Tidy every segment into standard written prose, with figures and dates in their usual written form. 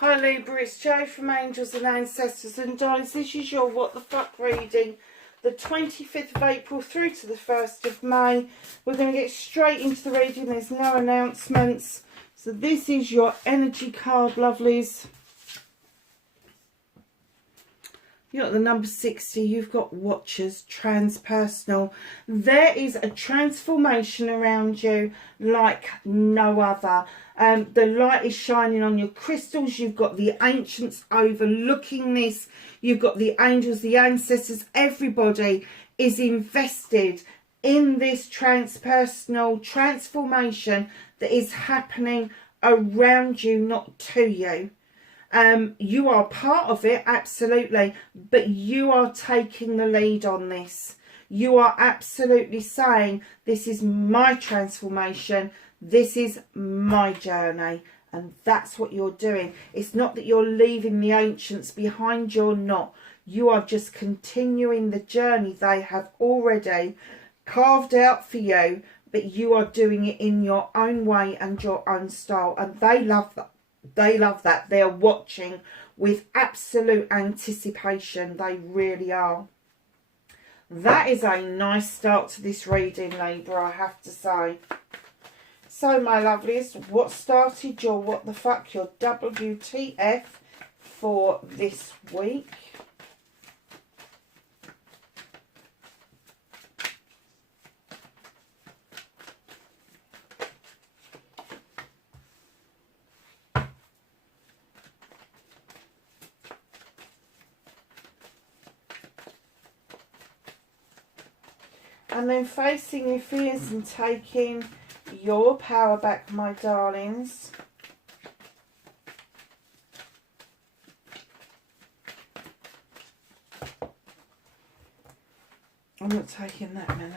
Hi Libra, it's Jo from Angels and Ancestors, and guys, this is your What the Fuck reading, the 25th of April through to the 1st of May. We're going to get straight into the reading, there's no announcements. So this is your energy card, lovelies. You've got the number 60, you've got Watchers, transpersonal. There is a transformation around you like no other. The light is shining on your crystals. You've got the ancients overlooking this. You've got the angels, the ancestors. Everybody is invested in this transpersonal transformation that is happening around you, not to you. You are part of it, absolutely, but you are taking the lead on this. You are absolutely saying, this is my transformation, this is my journey, and that's what you're doing. It's not that you're leaving the ancients behind, you're not. You are just continuing the journey they have already carved out for you, but you are doing it in your own way and your own style, and they love that. They love that. They're watching with absolute anticipation. They really are. That is a nice start to this reading, Libra, I have to say. So, my lovelies, what started your What the Fuck, your WTF for this week? And then facing your fears and taking your power back, my darlings. I'm not taking that many.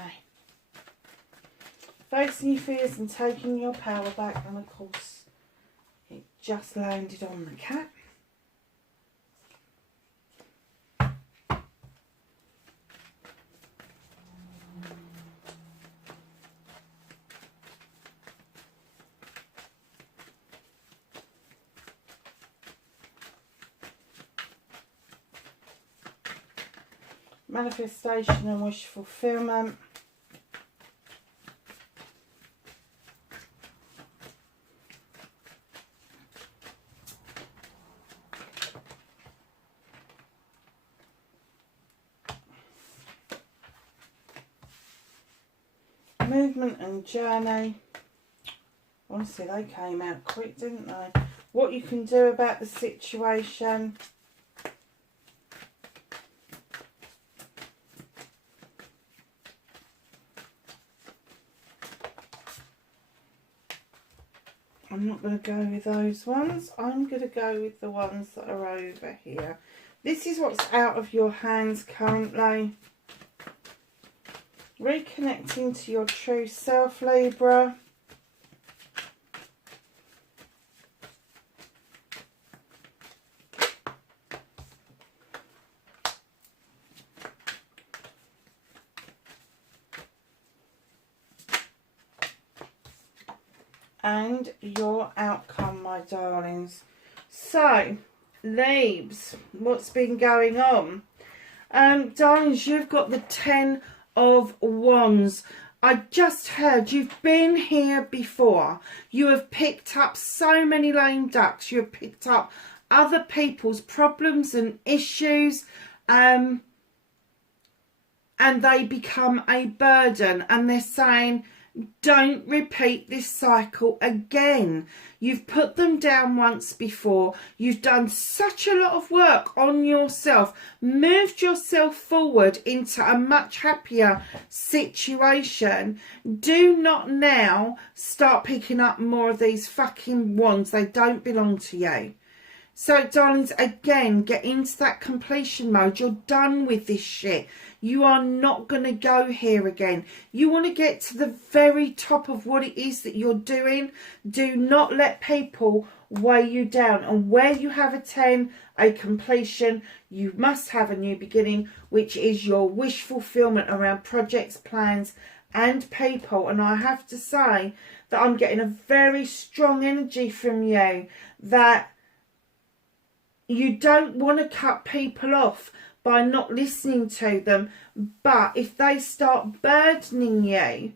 Facing your fears and taking your power back. And of course, it just landed on the cat. Manifestation and wish fulfillment. Movement and journey. Honestly, they came out quick, didn't they? What you can do about the situation. I'm not going to go with those ones. I'm going to go with the ones that are over here. This is what's out of your hands currently. Reconnecting to your true self, Libra. And your outcome, my darlings. So, Libs, what's been going on? Darlings, you've got the 10 of Wands. I just heard you've been here before. You have picked up so many lame ducks. You have picked up other people's problems and issues, and they become a burden, and they're saying, don't repeat this cycle again. You've put them down once before. You've done such a lot of work on yourself, moved yourself forward into a much happier situation. Do not now start picking up more of these fucking wands. They don't belong to you. So, darlings, again, get into that completion mode. You're done with this shit. You are not going to go here again. You want to get to the very top of what it is that you're doing. Do not let people weigh you down. And where you have a 10, a completion, you must have a new beginning, which is your wish fulfillment around projects, plans, and people. And I have to say that I'm getting a very strong energy from you that you don't want to cut people off by not listening to them. But if they start burdening you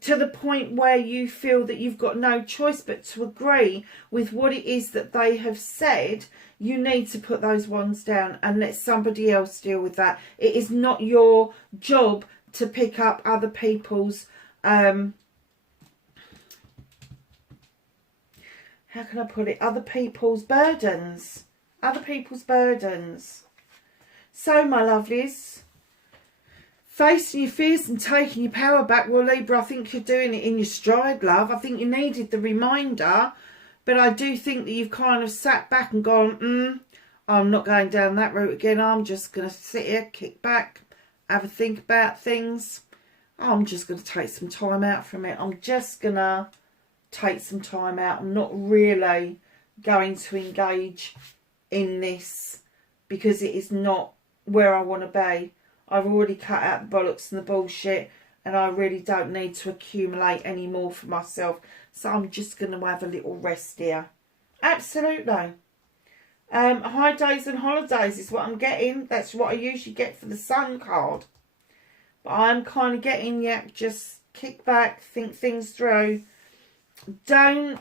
to the point where you feel that you've got no choice but to agree with what it is that they have said, you need to put those ones down and let somebody else deal with that. It is not your job to pick up other people's how can I put it, other people's burdens. So, my lovelies, facing your fears and taking your power back. Well, Libra, I think you're doing it in your stride, love. I think you needed the reminder, but I do think that you've kind of sat back and gone, I'm not going down that route again. I'm just going to sit here, kick back, have a think about things. I'm just going to take some time out from it. I'm just going to take some time out. I'm not really going to engage in this because it is not where I want to be. I've already cut out the bollocks and the bullshit, and I really don't need to accumulate any more for myself. So I'm just going to have a little rest here. Absolutely. High days and holidays is what I'm getting. That's what I usually get for the Sun card. But I'm kind of getting, just kick back, think things through. Don't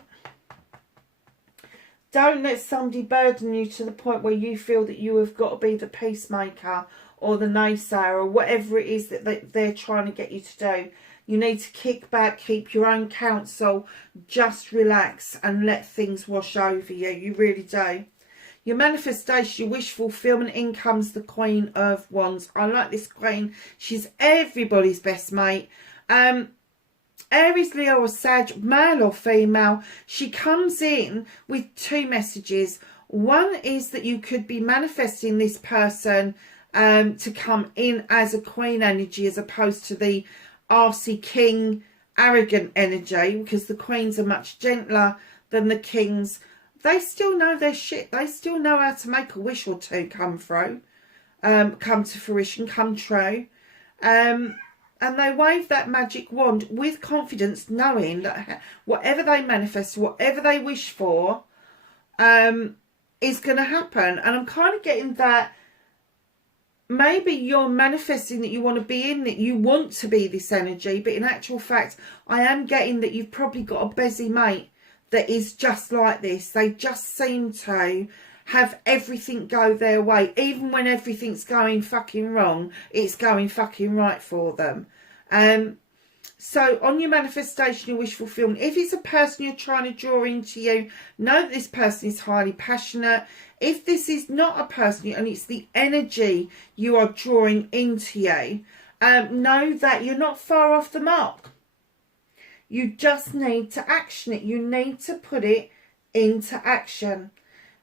let somebody burden you to the point where you feel that you have got to be the peacemaker or the naysayer or whatever it is that they're trying to get you to do. You need to kick back, keep your own counsel, just relax and let things wash over you. You really do. Your manifestation, your wish fulfillment, in comes the Queen of Wands. I like this Queen. She's everybody's best mate. Aries, Leo or Sag, male or female. She comes in with two messages. One is that you could be manifesting this person to come in as a Queen energy as opposed to the arsey king arrogant energy, because the Queens are much gentler than the Kings. They still know their shit. They still know how to make a wish or two come through, come to fruition, come true. And they wave that magic wand with confidence, knowing that whatever they manifest, whatever they wish for, is going to happen. And I'm kind of getting that maybe you're manifesting that you want to be in, that you want to be this energy. But in actual fact, I am getting that you've probably got a busy mate that is just like this. They just seem to have everything go their way. Even when everything's going fucking wrong, it's going fucking right for them. So on your manifestation, your wish fulfillment, if it's a person you're trying to draw into you, know that this person is highly passionate. If this is not a person and it's the energy you are drawing into you, know that you're not far off the mark. You just need to action it. You need to put it into action.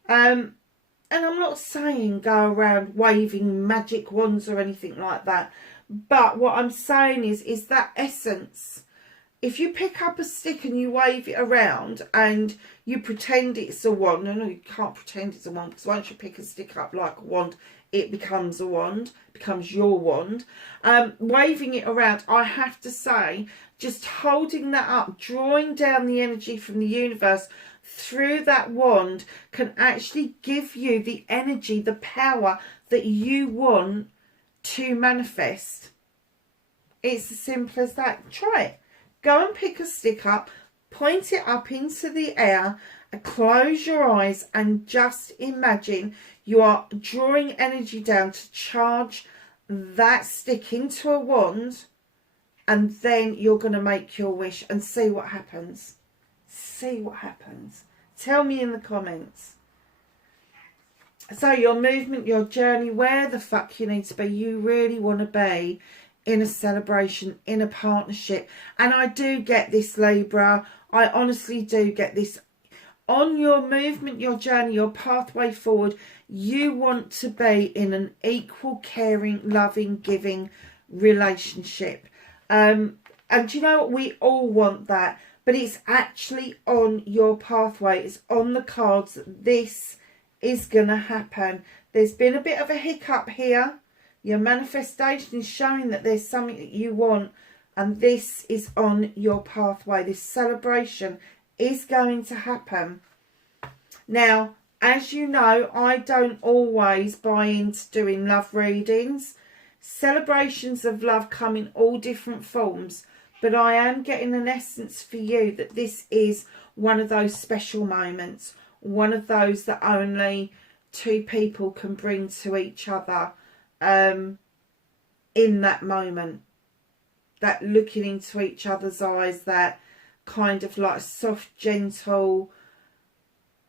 And I'm not saying go around waving magic wands or anything like that. But what I'm saying is that essence. If you pick up a stick and you wave it around and you pretend it's a wand. No, you can't pretend it's a wand, because once you pick a stick up like a wand, it becomes a wand, becomes your wand. Waving it around, I have to say, just holding that up, drawing down the energy from the universe through that wand can actually give you the energy, the power that you want to manifest. It's as simple as that. Try it. Go and pick a stick up, point it up into the air, and close your eyes and just imagine you are drawing energy down to charge that stick into a wand, and then you're going to make your wish and see what happens. See what happens. Tell me in the comments. So your movement, your journey, where the fuck you need to be. You really want to be in a celebration, in a partnership. And I do get this, Libra. I honestly do get this. On your movement, your journey, your pathway forward, you want to be in an equal, caring, loving, giving relationship. And you know what? We all want that. But it's actually on your pathway. It's on the cards that this is going to happen. There's been a bit of a hiccup here. Your manifestation is showing that there's something that you want, and this is on your pathway. This celebration is going to happen. Now, As you know, I don't always buy into doing love readings. Celebrations of love come in all different forms, but I am getting an essence for you that this is one of those special moments, one of those that only two people can bring to each other in that moment. That looking into each other's eyes, that kind of like soft, gentle,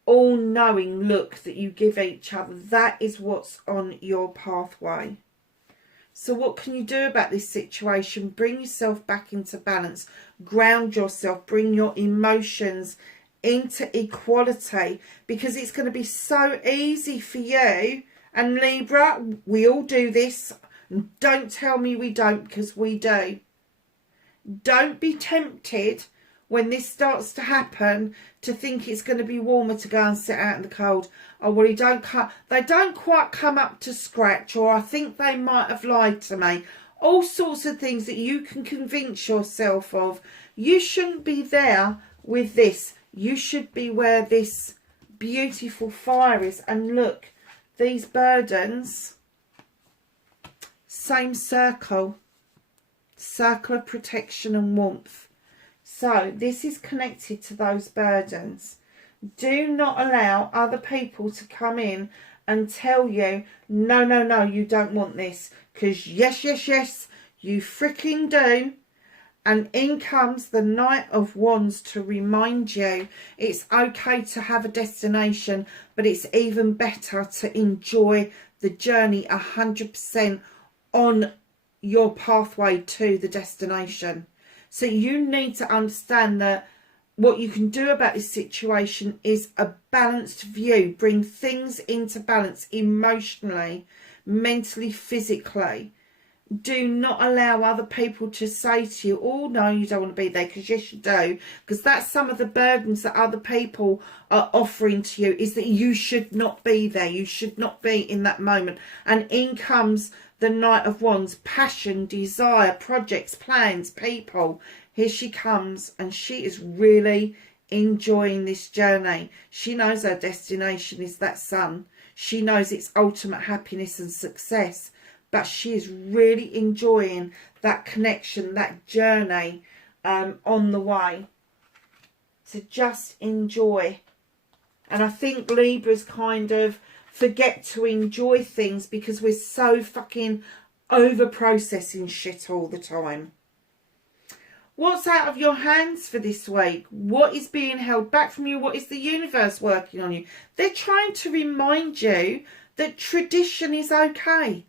all-knowing look that you give each other. That is what's on your pathway. So what can you do about this situation? Bring yourself back into balance. Ground yourself. Bring your emotions into equality, because it's going to be so easy for you. And Libra, we all do this. Don't tell me we don't, because we do. Don't be tempted when this starts to happen to think it's going to be warmer to go and sit out in the cold. Oh, well, they don't quite come up to scratch, or I think they might have lied to me. All sorts of things that you can convince yourself of. You shouldn't be there with this. You should be where this beautiful fire is. And look, these burdens, same circle of protection and warmth. So this is connected to those burdens. Do not allow other people to come in and tell you, no, no, no, you don't want this. Because yes, yes, yes, you freaking do. And in comes the Knight of Wands to remind you it's okay to have a destination, but it's even better to enjoy the journey 100% on your pathway to the destination. So you need to understand that what you can do about this situation is a balanced view. Bring things into balance emotionally, mentally, physically. Do not allow other people to say to you, oh, no, you don't want to be there, because yes, you do. Because that's some of the burdens that other people are offering to you, is that you should not be there. You should not be in that moment. And in comes the Knight of Wands, passion, desire, projects, plans, people. Here she comes, and she is really enjoying this journey. She knows her destination is that sun. She knows it's ultimate happiness and success. But she is really enjoying that connection, that journey on the way. So just enjoy. And I think Libras kind of forget to enjoy things because we're so fucking over processing shit all the time. What's out of your hands for this week? What is being held back from you? What is the universe working on you? They're trying to remind you that tradition is okay.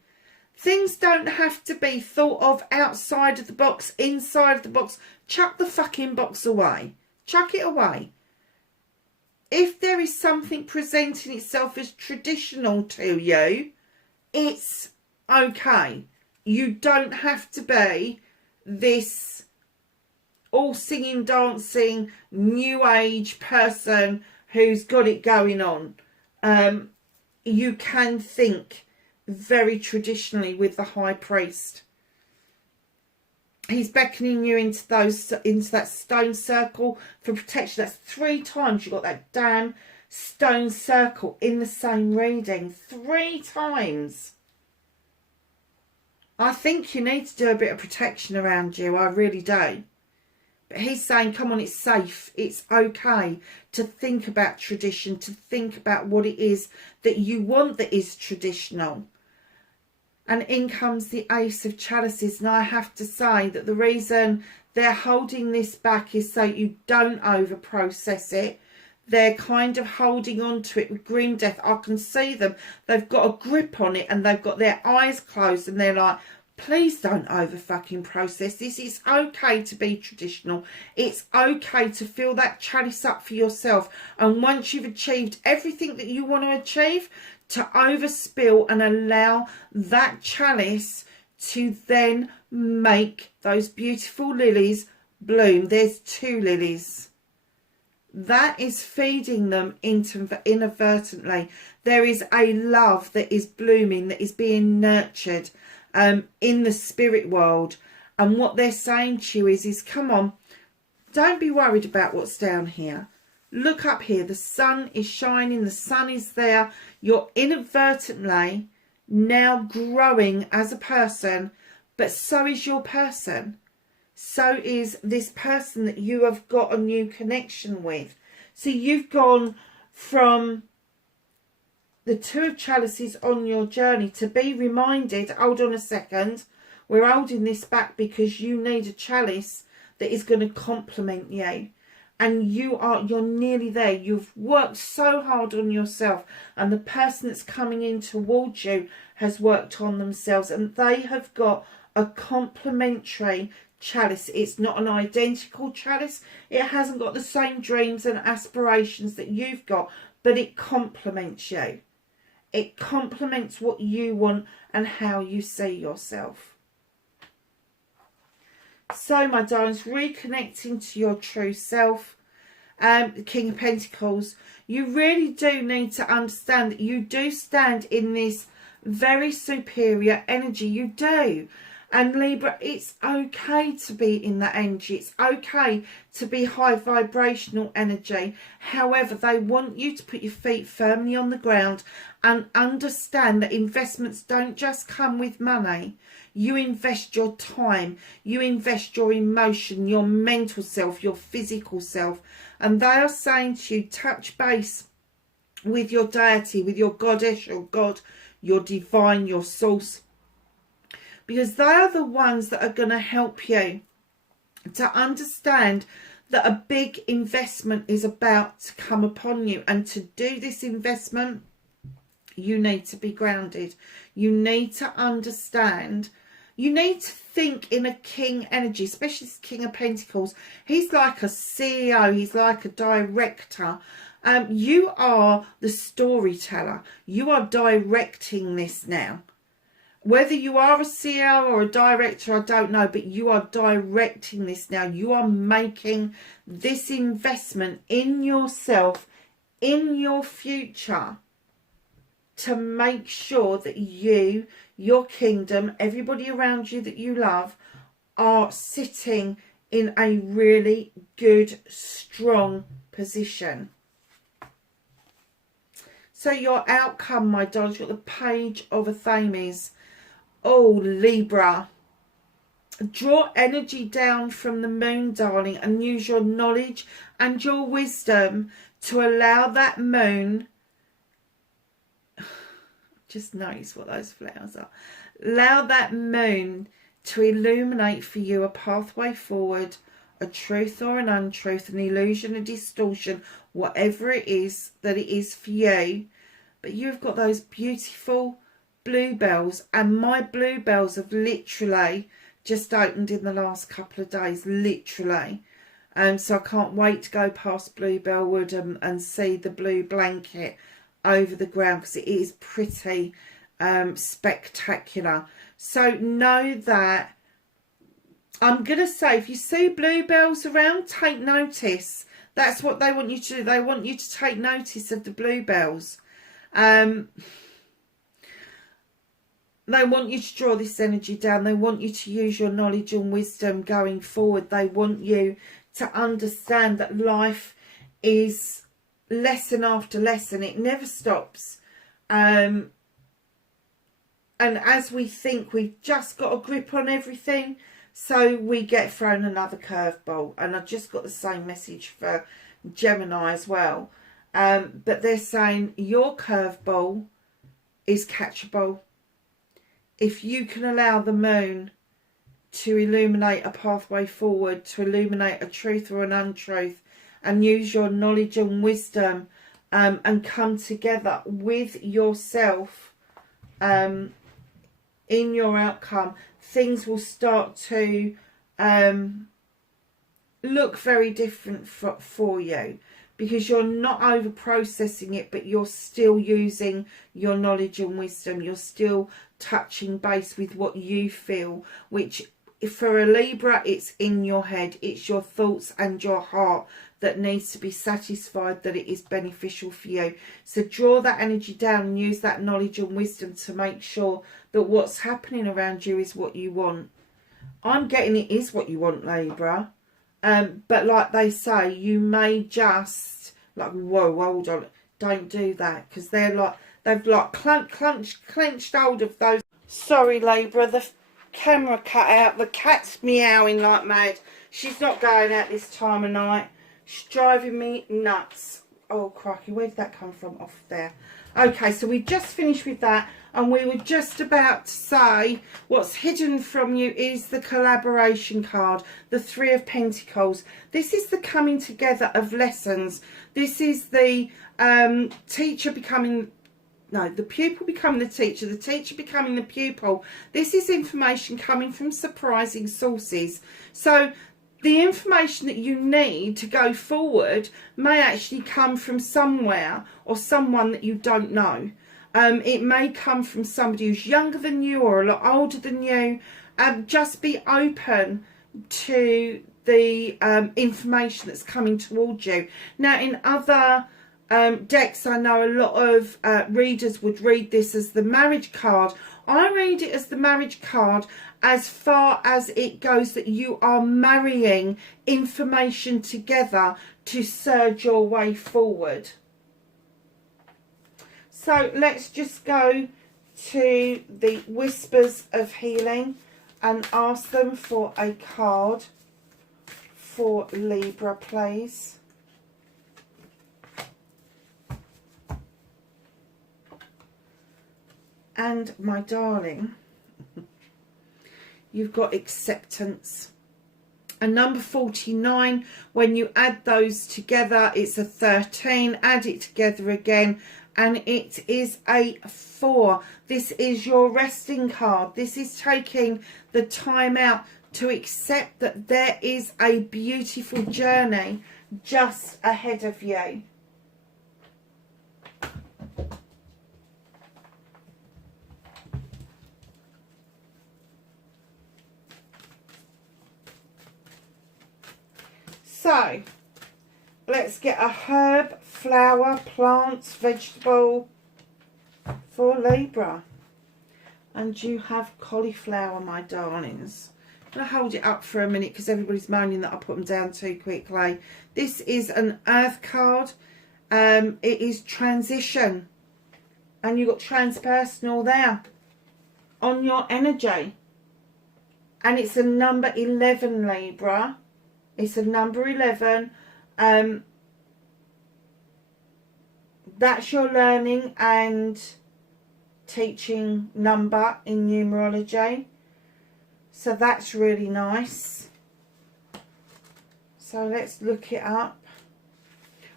Things don't have to be thought of outside of the box, inside of the box. Chuck the fucking box away. Chuck it away. If there is something presenting itself as traditional to you, it's okay. You don't have to be this all singing, dancing, new age person who's got it going on. You can think very traditionally with the High Priest. He's beckoning you into that stone circle for protection. That's 3 times you got that damn stone circle in the same reading. 3 times. I think you need to do a bit of protection around you. I really do. But he's saying, come on, it's safe. It's okay to think about tradition, to think about what it is that you want that is traditional. And in comes the Ace of Chalices. And I have to say that the reason they're holding this back is so you don't over-process it. They're kind of holding on to it with grim death. I can see them. They've got a grip on it and they've got their eyes closed. And they're like, please don't over-fucking-process this. It's okay to be traditional. It's okay to fill that chalice up for yourself. And once you've achieved everything that you want to achieve, to overspill and allow that chalice to then make those beautiful lilies bloom. There's 2 lilies. That is feeding them inadvertently. There is a love that is blooming, that is being nurtured in the spirit world. And what they're saying to you is come on, don't be worried about what's down here. Look up here. The sun is shining. The sun is there. You're inadvertently now growing as a person, but so is your person. So is this person that you have got a new connection with. So you've gone from the Two of Chalices on your journey to be reminded, hold on a second, we're holding this back because you need a chalice that is going to complement you. And you're nearly there. You've worked so hard on yourself, and the person that's coming in towards you has worked on themselves, and they have got a complementary chalice. It's not an identical chalice. It hasn't got the same dreams and aspirations that you've got, but it complements you. It complements what you want and how you see yourself. So, my darlings, reconnecting to your true self, the King of Pentacles, you really do need to understand that you do stand in this very superior energy. You do. And Libra, it's okay to be in that energy. It's okay to be high vibrational energy. However, they want you to put your feet firmly on the ground and understand that investments don't just come with money. You invest your time, you invest your emotion, your mental self, your physical self. And they are saying to you, touch base with your deity, with your goddess, your god, your divine, your source. Because they are the ones that are going to help you to understand that a big investment is about to come upon you. And to do this investment, you need to be grounded. You need to understand. You need to think in a king energy, especially this King of Pentacles. He's like a CEO. He's like a director. You are the storyteller. You are directing this now. Whether you are a CEO or a director, I don't know, but you are directing this now. You are making this investment in yourself, in your future, to make sure that you, your kingdom, everybody around you that you love, are sitting in a really good, strong position. So your outcome, my darling, you've got the Page of Athames. Oh, Libra, draw energy down from the moon, darling, and use your knowledge and your wisdom to allow that moon, just notice what those flowers are, allow that moon to illuminate for you a pathway forward, a truth or an untruth, an illusion, a distortion, whatever it is that it is for you. But you've got those beautiful bluebells, and my bluebells have literally just opened in the last couple of days, literally. So I can't wait to go past Bluebell Wood and see the blue blanket over the ground, because it is pretty spectacular. So know that, I'm going to say, if you see bluebells around, take notice. That's what they want you to do. They want you to take notice of the bluebells. They want you to draw this energy down. They want you to use your knowledge and wisdom going forward. They want you to understand that life is lesson after lesson. It never stops. And as we think we've just got a grip on everything, so we get thrown another curveball. And I've just got the same message for Gemini as well. But they're saying your curveball is catchable. If you can allow the moon to illuminate a pathway forward, to illuminate a truth or an untruth, and use your knowledge and wisdom and come together with yourself in your outcome, things will start to look very different for you. Because you're not over processing it, but you're still using your knowledge and wisdom. You're still touching base with what you feel, which for a Libra, it's in your head. It's your thoughts and your heart that needs to be satisfied that it is beneficial for you. So draw that energy down and use that knowledge and wisdom to make sure that what's happening around you is what you want. I'm getting it is what you want, Libra. But like they say, you may just like, whoa, hold on, don't do that, because they're like, they've like clenched hold of those. Sorry, Libra, the camera cut out. The cat's meowing like mad. She's not going out this time of night. She's driving me nuts. Oh, crikey, where did that come from? Off there. Okay, so we just finished with that, and we were just about to say what's hidden from you is the collaboration card, the Three of Pentacles. This is the coming together of lessons. This is the teacher becoming... No, the pupil becoming the teacher becoming the pupil. This is information coming from surprising sources. So the information that you need to go forward may actually come from somewhere or someone that you don't know. It may come from somebody who's younger than you or a lot older than you. Just be open to the information that's coming towards you. Now, in other decks, I know a lot of readers would read this as the marriage card. I read it as the marriage card as far as it goes that you are marrying information together to surge your way forward. So let's just go to the Whispers of Healing and ask them for a card for Libra, please. And my darling, you've got acceptance. A number 49, when you add those together, it's a 13. Add it together again, and it is a 4. This is your resting card. This is taking the time out to accept that there is a beautiful journey just ahead of you. So, let's get a herb, flower, plants, vegetable for Libra. And you have cauliflower, my darlings. I'm going to hold it up for a minute because everybody's moaning that I put them down too quickly. This is an earth card. It is transition. And you've got transpersonal there on your energy. And it's a number 11, Libra. It's a number 11. That's your learning and teaching number in numerology. So that's really nice. So let's look it up.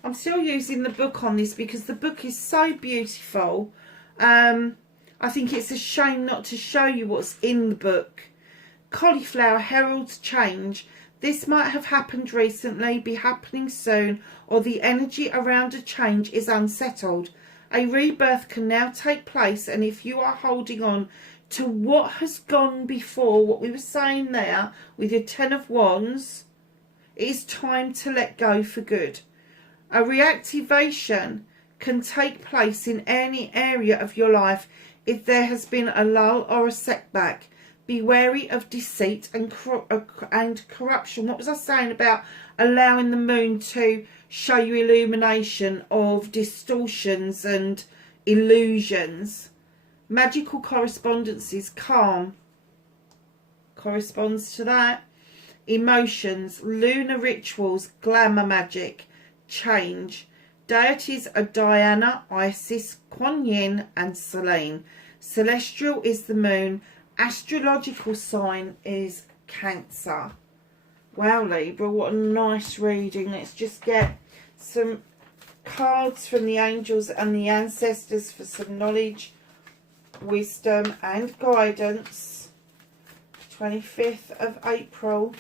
I'm still using the book on this because the book is so beautiful. I think it's a shame not to show you what's in the book. Cauliflower heralds change. This might have happened recently, be happening soon, or the energy around a change is unsettled. A rebirth can now take place, and if you are holding on to what has gone before, what we were saying there with your 10 of Wands, it is time to let go for good. A reactivation can take place in any area of your life if there has been a lull or a setback. Be wary of deceit and corruption. What was I saying about allowing the moon to show you illumination of distortions and illusions? Magical correspondences, calm corresponds to that. Emotions, lunar rituals, glamour magic, change. Deities are Diana, Isis, Kuan Yin and Selene. Celestial is the moon. Astrological sign is Cancer. Wow, Libra, what a nice reading. Let's just get some cards from the angels and the ancestors for some knowledge, wisdom and guidance. 25th of April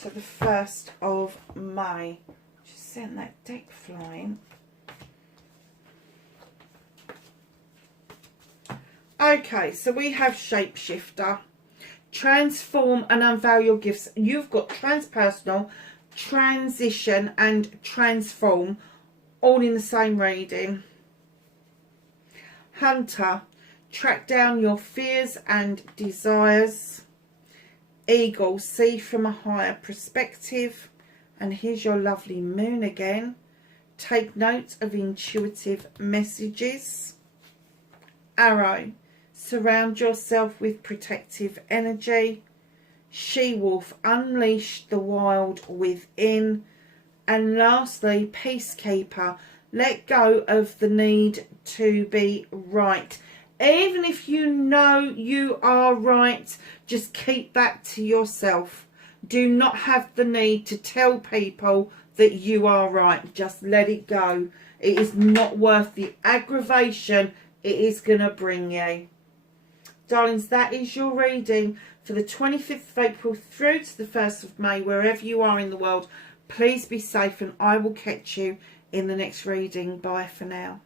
to the 1st of May. Just sent that deck flying. Okay, so we have Shapeshifter, Transform and Unveil Your Gifts. You've got Transpersonal, Transition and Transform all in the same reading. Hunter, track down your fears and desires. Eagle, see from a higher perspective. And here's your lovely moon again. take note of intuitive messages. Arrow, surround yourself with protective energy. She-wolf, unleash the wild within. And lastly, peacekeeper, let go of the need to be right. Even if you know you are right, just keep that to yourself. Do not have the need to tell people that you are right. Just let it go. It is not worth the aggravation it is going to bring you. Darlings, that is your reading for the 25th of April through to the 1st of May, wherever you are in the world. Please be safe, and I will catch you in the next reading. Bye for now.